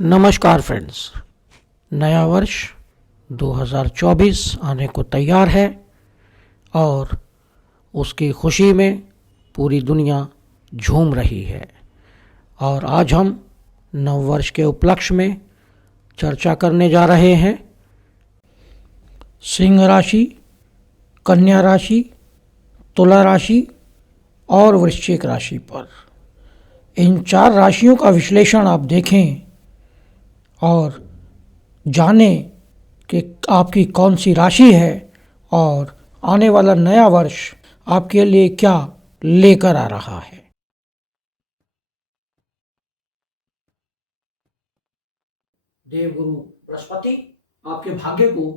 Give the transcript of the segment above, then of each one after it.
नमस्कार फ्रेंड्स। नया वर्ष 2024 आने को तैयार है और उसकी खुशी में पूरी दुनिया झूम रही है। और आज हम नव वर्ष के उपलक्ष्य में चर्चा करने जा रहे हैं सिंह राशि, कन्या राशि, तुला राशि और वृश्चिक राशि पर। इन 4 राशियों का विश्लेषण आप देखें और जानें कि आपकी कौन सी राशि है और आने वाला नया वर्ष आपके लिए क्या लेकर आ रहा है। देवगुरु बृहस्पति आपके भाग्य को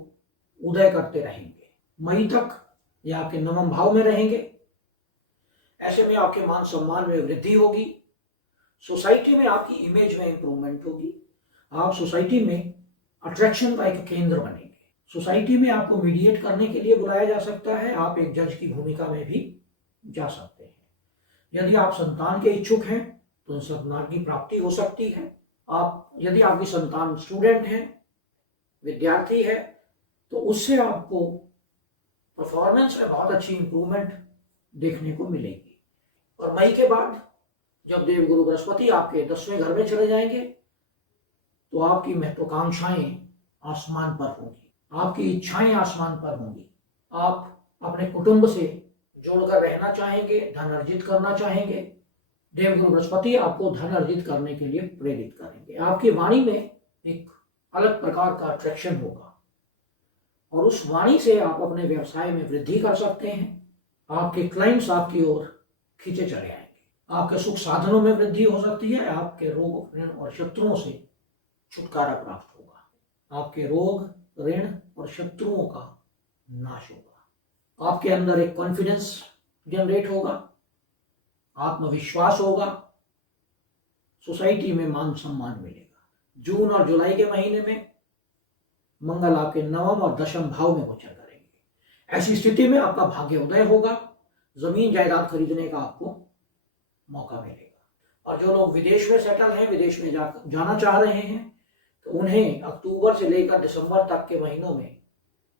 उदय करते रहेंगे। मई तक ये आपके 9वें भाव में रहेंगे। ऐसे में आपके मान सम्मान में वृद्धि होगी। सोसाइटी में आपकी इमेज में इंप्रूवमेंट होगी। आप सोसाइटी में अट्रैक्शन का एक केंद्र बनेंगे। सोसाइटी में आपको मीडिएट करने के लिए बुलाया जा सकता है। आप एक जज की भूमिका में भी जा सकते हैं। यदि आप संतान के इच्छुक हैं तो संतान की प्राप्ति हो सकती है। यदि आपकी संतान स्टूडेंट है, विद्यार्थी है, तो उससे आपको परफॉर्मेंस में बहुत अच्छी इंप्रूवमेंट देखने को मिलेगी। और मई के बाद जब देवगुरु बृहस्पति आपके 10वें घर में चले जाएंगे तो आपकी महत्वाकांक्षाएं आसमान पर होंगी, आपकी इच्छाएं आसमान पर होंगी। आप अपने कुटुंब से जुड़कर रहना चाहेंगे, धन अर्जित करना चाहेंगे। देवगुरु बृहस्पति आपको धन अर्जित करने के लिए प्रेरित करेंगे। आपकी वाणी में एक अलग प्रकार का अट्रैक्शन होगा और उस वाणी से आप अपने व्यवसाय में वृद्धि कर सकते हैं। आपके क्लाइंट्स आपकी ओर खींचे चले आएंगे। आपके सुख साधनों में वृद्धि हो सकती है। आपके रोग, ऋण और शत्रुओं से छुटकारा प्राप्त होगा। आपके रोग, ऋण और शत्रुओं का नाश होगा। आपके अंदर एक कॉन्फिडेंस जनरेट होगा, आत्मविश्वास होगा। सोसाइटी में मान सम्मान मिलेगा। जून और जुलाई के महीने में मंगल आपके 9वें और 10वें भाव में गोचर करेंगे। ऐसी स्थिति में आपका भाग्य उदय होगा। जमीन जायदाद खरीदने का आपको मौका मिलेगा। और जो लोग विदेश में सेटल हैं, विदेश में जाना चाह रहे हैं, तो उन्हें अक्टूबर से लेकर दिसंबर तक के महीनों में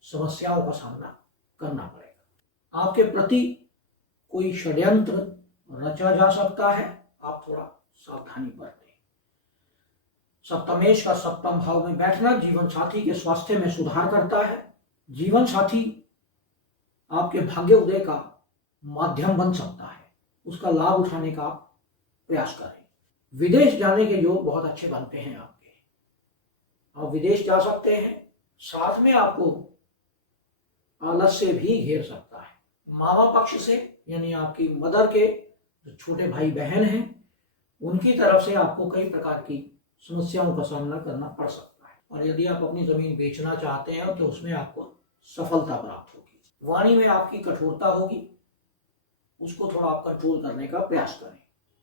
समस्याओं का सामना करना पड़ेगा। आपके प्रति कोई षड्यंत्र रचा जा सकता है। आप थोड़ा सावधानी बरतें। सप्तमेश का 7वां भाव में बैठना जीवन साथी के स्वास्थ्य में सुधार करता है। जीवन साथी आपके भाग्य उदय का माध्यम बन सकता है। उसका लाभ उठाने का आप प्रयास करें। विदेश जाने के योग बहुत अच्छे बनते हैं आपके। आप विदेश जा सकते हैं। साथ में आपको आलस्य भी घेर सकता है। मामा पक्ष से यानी आपकी मदर के जो छोटे भाई बहन हैं, उनकी तरफ से आपको कई प्रकार की समस्याओं का सामना करना पड़ सकता है। और यदि आप अपनी जमीन बेचना चाहते हैं तो उसमें आपको सफलता प्राप्त होगी। वाणी में आपकी कठोरता होगी, उसको थोड़ा आप कंट्रोल करने का प्रयास करें।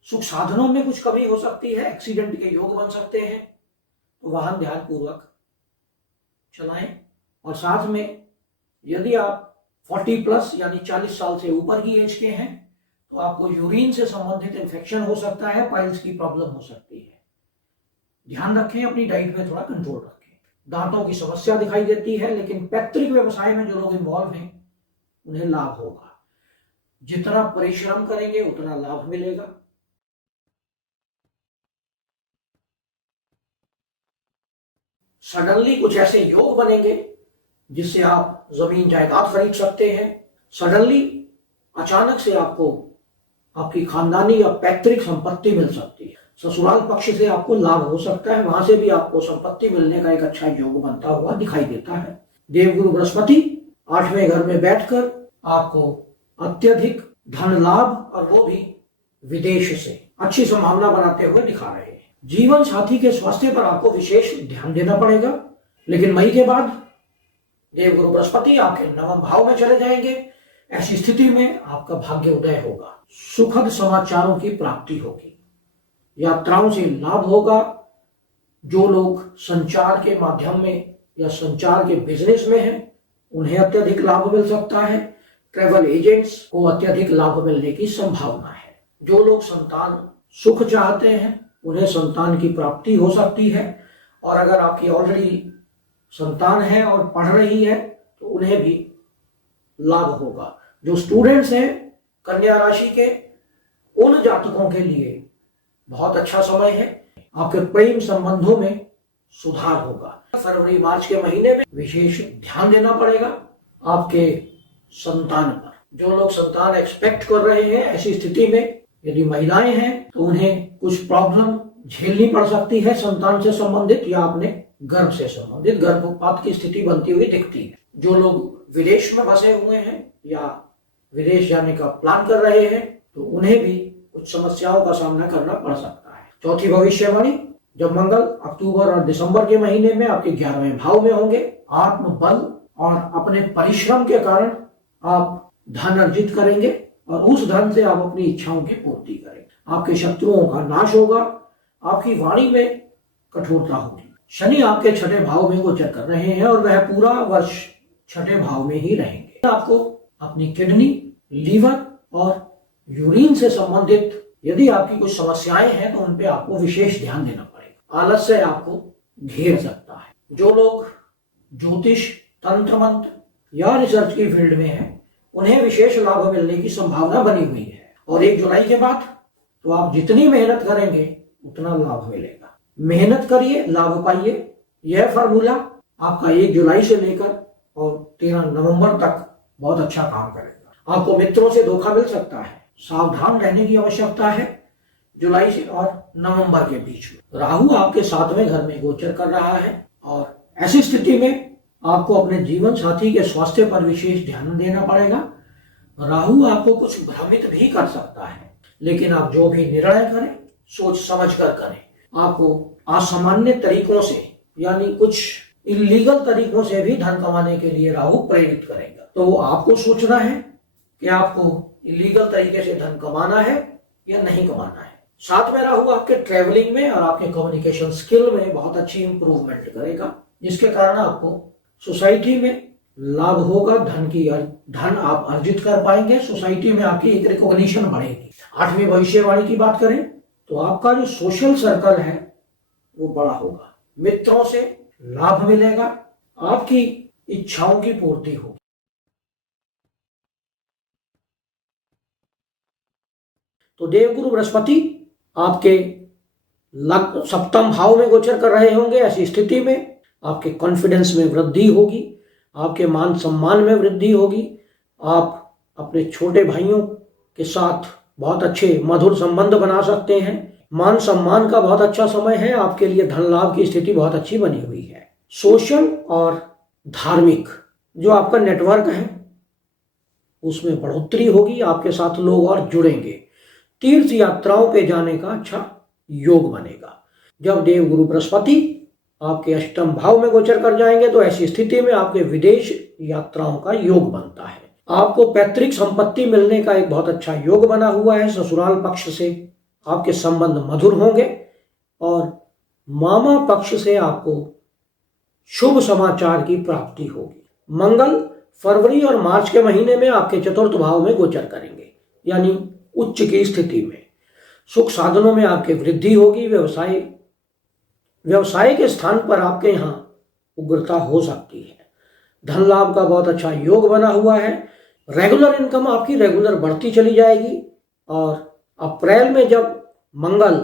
सुख साधनों में कुछ कमी हो सकती है। एक्सीडेंट के योग बन सकते हैं, तो वाहन ध्यान पूर्वक चलाएं। और साथ में यदि आप 40+ यानी 40 साल से ऊपर की एज के हैं तो आपको यूरिन से संबंधित इन्फेक्शन हो सकता है, पाइल्स की प्रॉब्लम हो सकती है। ध्यान रखें, अपनी डाइट में थोड़ा कंट्रोल रखें। दांतों की समस्या दिखाई देती है, लेकिन पैतृक व्यवसाय में जो लोग इन्वॉल्व हैं उन्हें लाभ होगा। जितना परिश्रम करेंगे उतना लाभ मिलेगा। सडनली कुछ ऐसे योग बनेंगे जिससे आप जमीन जायदाद खरीद सकते हैं। सडनली अचानक से आपको आपकी खानदानी या पैतृक संपत्ति मिल सकती है। ससुराल पक्ष से आपको लाभ हो सकता है, वहां से भी आपको संपत्ति मिलने का एक अच्छा योग बनता हुआ दिखाई देता है। देवगुरु बृहस्पति 8वें घर में बैठकर आपको अत्यधिक धन लाभ और वो भी विदेश से अच्छी संभावना बनाते हुए दिखा रहे हैं। जीवन साथी के स्वास्थ्य पर आपको विशेष ध्यान देना पड़ेगा। लेकिन मई के बाद देवगुरु बृहस्पति आपके 9वें भाव में चले जाएंगे। ऐसी स्थिति में आपका भाग्य उदय होगा। सुखद समाचारों की प्राप्ति होगी। यात्राओं से लाभ होगा। जो लोग संचार के माध्यम में या संचार के बिजनेस में हैं उन्हें अत्यधिक लाभ मिल सकता है। ट्रैवल एजेंट्स को अत्यधिक लाभ मिलने की संभावना है। जो लोग संतान सुख चाहते हैं उन्हें संतान की प्राप्ति हो सकती है। और अगर आपकी ऑलरेडी संतान है और पढ़ रही है तो उन्हें भी लाभ होगा। जो स्टूडेंट्स हैं कन्या राशि के, उन जातकों के लिए बहुत अच्छा समय है। आपके प्रेम संबंधों में सुधार होगा। फरवरी मार्च के महीने में विशेष ध्यान देना पड़ेगा आपके संतान पर। जो लोग संतान एक्सपेक्ट कर रहे हैं, ऐसी स्थिति में यदि महिलाएं हैं तो उन्हें कुछ प्रॉब्लम झेलनी पड़ सकती है संतान से संबंधित या अपने गर्भ से संबंधित। गर्भपात की स्थिति बनती हुई दिखती है। जो लोग विदेश में बसे हुए हैं या विदेश जाने का प्लान कर रहे हैं तो उन्हें भी कुछ समस्याओं का सामना करना पड़ सकता है। चौथी भविष्यवाणी, जब मंगल अक्टूबर और दिसंबर के महीने में आपके 11वें भाव में होंगे, आत्मबल और अपने परिश्रम के कारण आप धन अर्जित करेंगे और उस धन से आप अपनी इच्छाओं की पूर्ति करेंगे। आपके शत्रुओं का नाश होगा। आपकी वाणी में कठोरता होगी। शनि आपके 6ठे भाव में गोचर कर रहे हैं और वह पूरा वर्ष 6ठे भाव में ही रहेंगे। आपको अपनी किडनी, लीवर और यूरिन से संबंधित यदि आपकी कुछ समस्याएं हैं तो उन पे आपको विशेष ध्यान देना पड़ेगा। आलस्य आपको घेर सकता है। जो लोग ज्योतिष, तंत्र मंत्र या रिसर्च की फील्ड में हैं उन्हें विशेष लाभ मिलने की संभावना बनी हुई है। और 1 जुलाई के बाद तो आप जितनी मेहनत करेंगे उतना लाभ मिलेगा। मेहनत करिए, लाभ पाइए। यह फार्मूला आपका 1 जुलाई से लेकर और 13 नवंबर तक बहुत अच्छा काम करेगा। आपको मित्रों से धोखा मिल सकता है, सावधान रहने की आवश्यकता है। जुलाई से और नवंबर के बीच में राहु आपके 7वें घर में गोचर कर रहा है और ऐसी स्थिति में आपको अपने जीवन साथी के स्वास्थ्य पर विशेष ध्यान देना पड़ेगा। राहु आपको कुछ भ्रमित भी कर सकता है, लेकिन आप जो भी निर्णय करें सोच समझ कर करें। आपको असामान्य तरीकों से यानी कुछ इलीगल तरीकों से भी धन कमाने के लिए राहु प्रेरित करेगा। तो आपको सोचना है कि आपको इलीगल तरीके से धन कमाना है या नहीं कमाना है। साथ में राहु आपके ट्रेवलिंग में और आपके कम्युनिकेशन स्किल में बहुत अच्छी इंप्रूवमेंट करेगा, जिसके कारण आपको सोसाइटी में लाभ होगा। धन आप अर्जित कर पाएंगे। सोसाइटी में आपकी एक रिकॉग्निशन बढ़ेगी। 8वीं भविष्यवाणी की बात करें तो आपका जो सोशल सर्कल है वो बड़ा होगा। मित्रों से लाभ मिलेगा। आपकी इच्छाओं की पूर्ति होगी। तो देवगुरु बृहस्पति आपके 7म भाव में गोचर कर रहे होंगे। ऐसी स्थिति में आपके कॉन्फिडेंस में वृद्धि होगी, आपके मान सम्मान में वृद्धि होगी। आप अपने छोटे भाइयों के साथ बहुत अच्छे मधुर संबंध बना सकते हैं। मान सम्मान का बहुत अच्छा समय है। आपके लिए धन लाभ की स्थिति बहुत अच्छी बनी हुई है। सोशल और धार्मिक जो आपका नेटवर्क है उसमें बढ़ोतरी होगी। आपके साथ लोग और जुड़ेंगे। तीर्थ यात्राओं पे जाने का अच्छा योग बनेगा। जब देवगुरु बृहस्पति आपके 8म भाव में गोचर कर जाएंगे तो ऐसी स्थिति में आपके विदेश यात्राओं का योग बनता है। आपको पैतृक संपत्ति मिलने का एक बहुत अच्छा योग बना हुआ है। ससुराल पक्ष से आपके संबंध मधुर होंगे और मामा पक्ष से आपको शुभ समाचार की प्राप्ति होगी। मंगल फरवरी और मार्च के महीने में आपके 4th भाव में गोचर करेंगे, यानी उच्च की स्थिति में। सुख साधनों में आपके वृद्धि होगी। व्यवसाय के स्थान पर आपके यहाँ उग्रता हो सकती है। धन लाभ का बहुत अच्छा योग बना हुआ है। रेगुलर इनकम आपकी रेगुलर बढ़ती चली जाएगी और अप्रैल में जब मंगल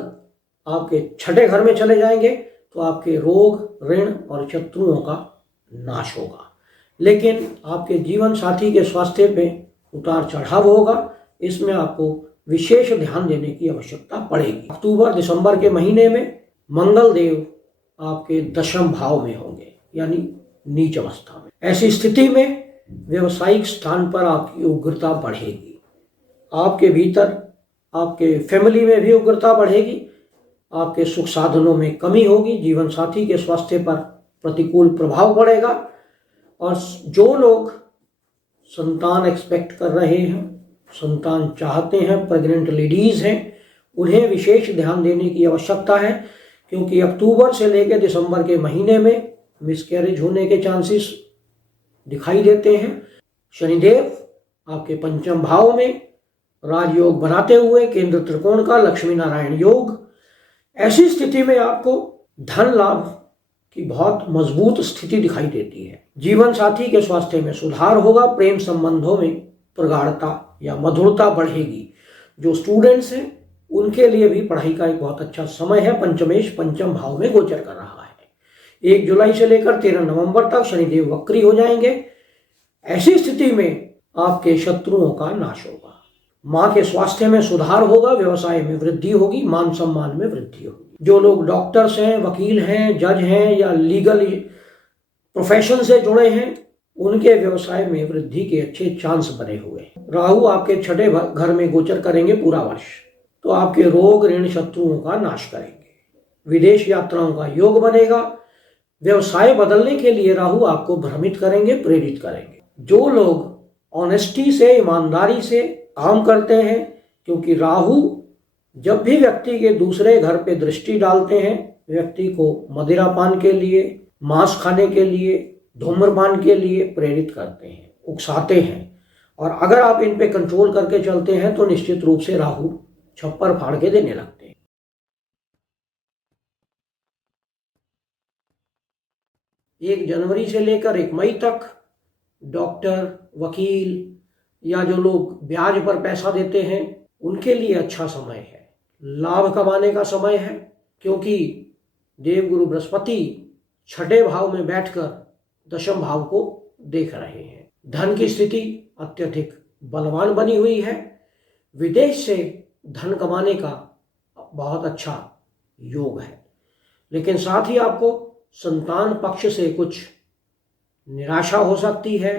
आपके 6ठे घर में चले जाएंगे तो आपके रोग, ऋण और शत्रुओं का नाश होगा। लेकिन आपके जीवन साथी के स्वास्थ्य पे उतार चढ़ाव होगा। इसमें आपको विशेष ध्यान देने की आवश्यकता पड़ेगी। अक्टूबर दिसंबर के महीने में मंगल देव आपके 10म भाव में होंगे, यानी नीच अवस्था में। ऐसी स्थिति में व्यवसायिक स्थान पर आपकी उग्रता बढ़ेगी। आपके भीतर आपके फैमिली में भी उग्रता बढ़ेगी। आपके सुख साधनों में कमी होगी। जीवन साथी के स्वास्थ्य पर प्रतिकूल प्रभाव पड़ेगा। और जो लोग संतान एक्सपेक्ट कर रहे हैं, संतान चाहते हैं, प्रेग्नेंट लेडीज हैं, उन्हें विशेष ध्यान देने की आवश्यकता है, क्योंकि अक्टूबर से लेकर दिसंबर के महीने में मिसकैरेज होने के चांसेस दिखाई देते हैं। शनिदेव आपके 5म भाव में राजयोग बनाते हुए केंद्र त्रिकोण का लक्ष्मी नारायण योग। ऐसी स्थिति में आपको धन लाभ की बहुत मजबूत स्थिति दिखाई देती है। जीवन साथी के स्वास्थ्य में सुधार होगा। प्रेम संबंधों में प्रगाढ़ता या मधुरता बढ़ेगी। जो स्टूडेंट्स हैं उनके लिए भी पढ़ाई का एक बहुत अच्छा समय है। पंचमेश पंचम भाव में गोचर कर रहा है। 1 जुलाई से लेकर 13 नवंबर तक शनिदेव वक्री हो जाएंगे। ऐसी स्थिति में आपके शत्रुओं का नाश होगा। मां के स्वास्थ्य में सुधार होगा। व्यवसाय में वृद्धि होगी। मान सम्मान में वृद्धि होगी। जो लोग डॉक्टर्स हैं, वकील हैं, जज हैं या लीगल प्रोफेशन से जुड़े हैं, उनके व्यवसाय में वृद्धि के अच्छे चांस बने हुए हैं। राहु आपके 6ठे घर में गोचर करेंगे पूरा वर्ष, तो आपके रोग ऋण शत्रुओं का नाश करेंगे। विदेश यात्राओं का योग बनेगा। व्यवसाय बदलने के लिए राहु आपको भ्रमित करेंगे, प्रेरित करेंगे। जो लोग ऑनेस्टी से, ईमानदारी से काम करते हैं, क्योंकि राहु जब भी व्यक्ति के दूसरे घर पे दृष्टि डालते हैं, व्यक्ति को मदिरापान के लिए, मांस खाने के लिए, धूम्रपान के लिए प्रेरित करते हैं, उकसाते हैं। और अगर आप इन पे कंट्रोल करके चलते हैं तो निश्चित रूप से राहु छप्पर फाड़ के देने लगते हैं। 1 जनवरी से लेकर 1 मई तक डॉक्टर, वकील या जो लोग ब्याज पर पैसा देते हैं, उनके लिए अच्छा समय है। लाभ कमाने का समय है, क्योंकि देवगुरु बृहस्पति 6ठे भाव में बैठकर 10म भाव को देख रहे हैं। धन की स्थिति अत्यधिक बलवान बनी हुई है। विदेश से धन कमाने का बहुत अच्छा योग है, लेकिन साथ ही आपको संतान पक्ष से कुछ निराशा हो सकती है।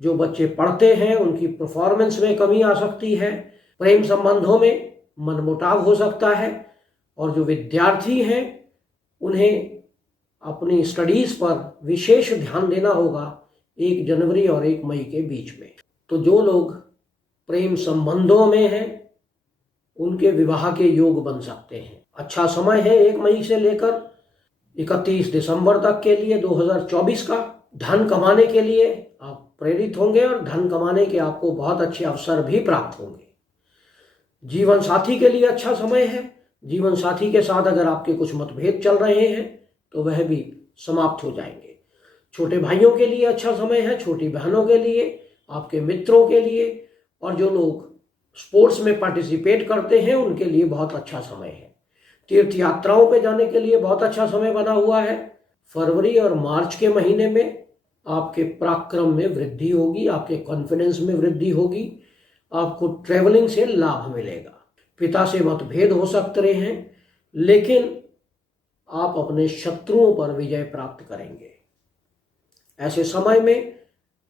जो बच्चे पढ़ते हैं उनकी परफॉर्मेंस में कमी आ सकती है। प्रेम संबंधों में मनमुटाव हो सकता है। और जो विद्यार्थी हैं उन्हें अपनी स्टडीज पर विशेष ध्यान देना होगा 1 जनवरी और 1 मई के बीच में। तो जो लोग प्रेम संबंधों में हैं उनके विवाह के योग बन सकते हैं। अच्छा समय है 1 मई से लेकर 31 दिसंबर तक के लिए 2024 का। धन कमाने के लिए आप प्रेरित होंगे और धन कमाने के आपको बहुत अच्छे अवसर भी प्राप्त होंगे। जीवन साथी के लिए अच्छा समय है। जीवन साथी के साथ अगर आपके कुछ मतभेद चल रहे हैं तो वह भी समाप्त हो जाएंगे। छोटे भाइयों के लिए अच्छा समय है। छोटी बहनों के लिए, आपके मित्रों के लिए, और जो लोग स्पोर्ट्स में पार्टिसिपेट करते हैं उनके लिए बहुत अच्छा समय है। तीर्थ यात्राओं पे जाने के लिए बहुत अच्छा समय बना हुआ है। फरवरी और मार्च के महीने में आपके पराक्रम में वृद्धि होगी। आपके कॉन्फिडेंस में वृद्धि होगी। आपको ट्रैवलिंग से लाभ मिलेगा। पिता से मतभेद हो सकते हैं, लेकिन आप अपने शत्रुओं पर विजय प्राप्त करेंगे। ऐसे समय में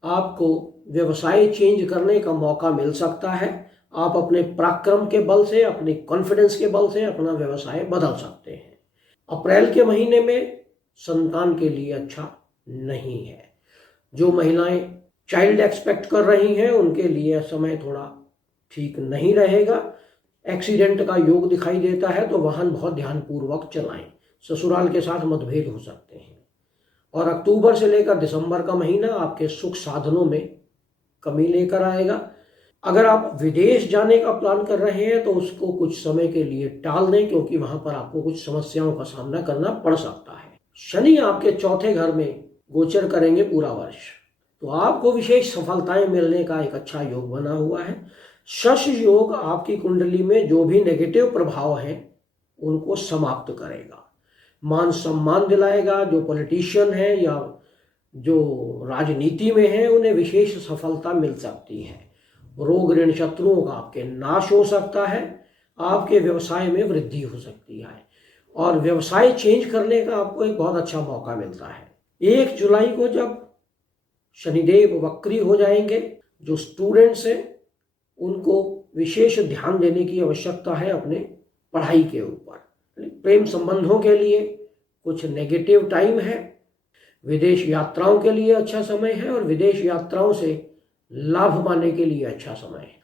आपको व्यवसाय चेंज करने का मौका मिल सकता है। आप अपने पराक्रम के बल से, अपने कॉन्फिडेंस के बल से अपना व्यवसाय बदल सकते हैं। अप्रैल के महीने में संतान के लिए अच्छा नहीं है। जो महिलाएं चाइल्ड एक्सपेक्ट कर रही हैं उनके लिए समय थोड़ा ठीक नहीं रहेगा। एक्सीडेंट का योग दिखाई देता है, तो वाहन बहुत ध्यानपूर्वक चलाएं। ससुराल के साथ मतभेद हो सकते हैं। और अक्टूबर से लेकर दिसंबर का महीना आपके सुख साधनों में कमी लेकर आएगा। अगर आप विदेश जाने का प्लान कर रहे हैं तो उसको कुछ समय के लिए टाल दें, क्योंकि वहां पर आपको कुछ समस्याओं का सामना करना पड़ सकता है। शनि आपके 4थे घर में गोचर करेंगे पूरा वर्ष, तो आपको विशेष सफलताएं मिलने का एक अच्छा योग बना हुआ है। शश योग आपकी कुंडली में जो भी नेगेटिव प्रभाव हैं उनको समाप्त करेगा। मान सम्मान दिलाएगा। जो पॉलिटिशियन है या जो राजनीति में है उन्हें विशेष सफलता मिल सकती है। रोग ऋण शत्रुओं का आपके नाश हो सकता है। आपके व्यवसाय में वृद्धि हो सकती है और व्यवसाय चेंज करने का आपको एक बहुत अच्छा मौका मिलता है। 1 जुलाई को जब शनिदेव वक्री हो जाएंगे, जो स्टूडेंट्स हैं उनको विशेष ध्यान देने की आवश्यकता है अपने पढ़ाई के ऊपर। प्रेम संबंधों के लिए कुछ नेगेटिव टाइम है। विदेश यात्राओं के लिए अच्छा समय है और विदेश यात्राओं से लाभ पाने के लिए अच्छा समय है।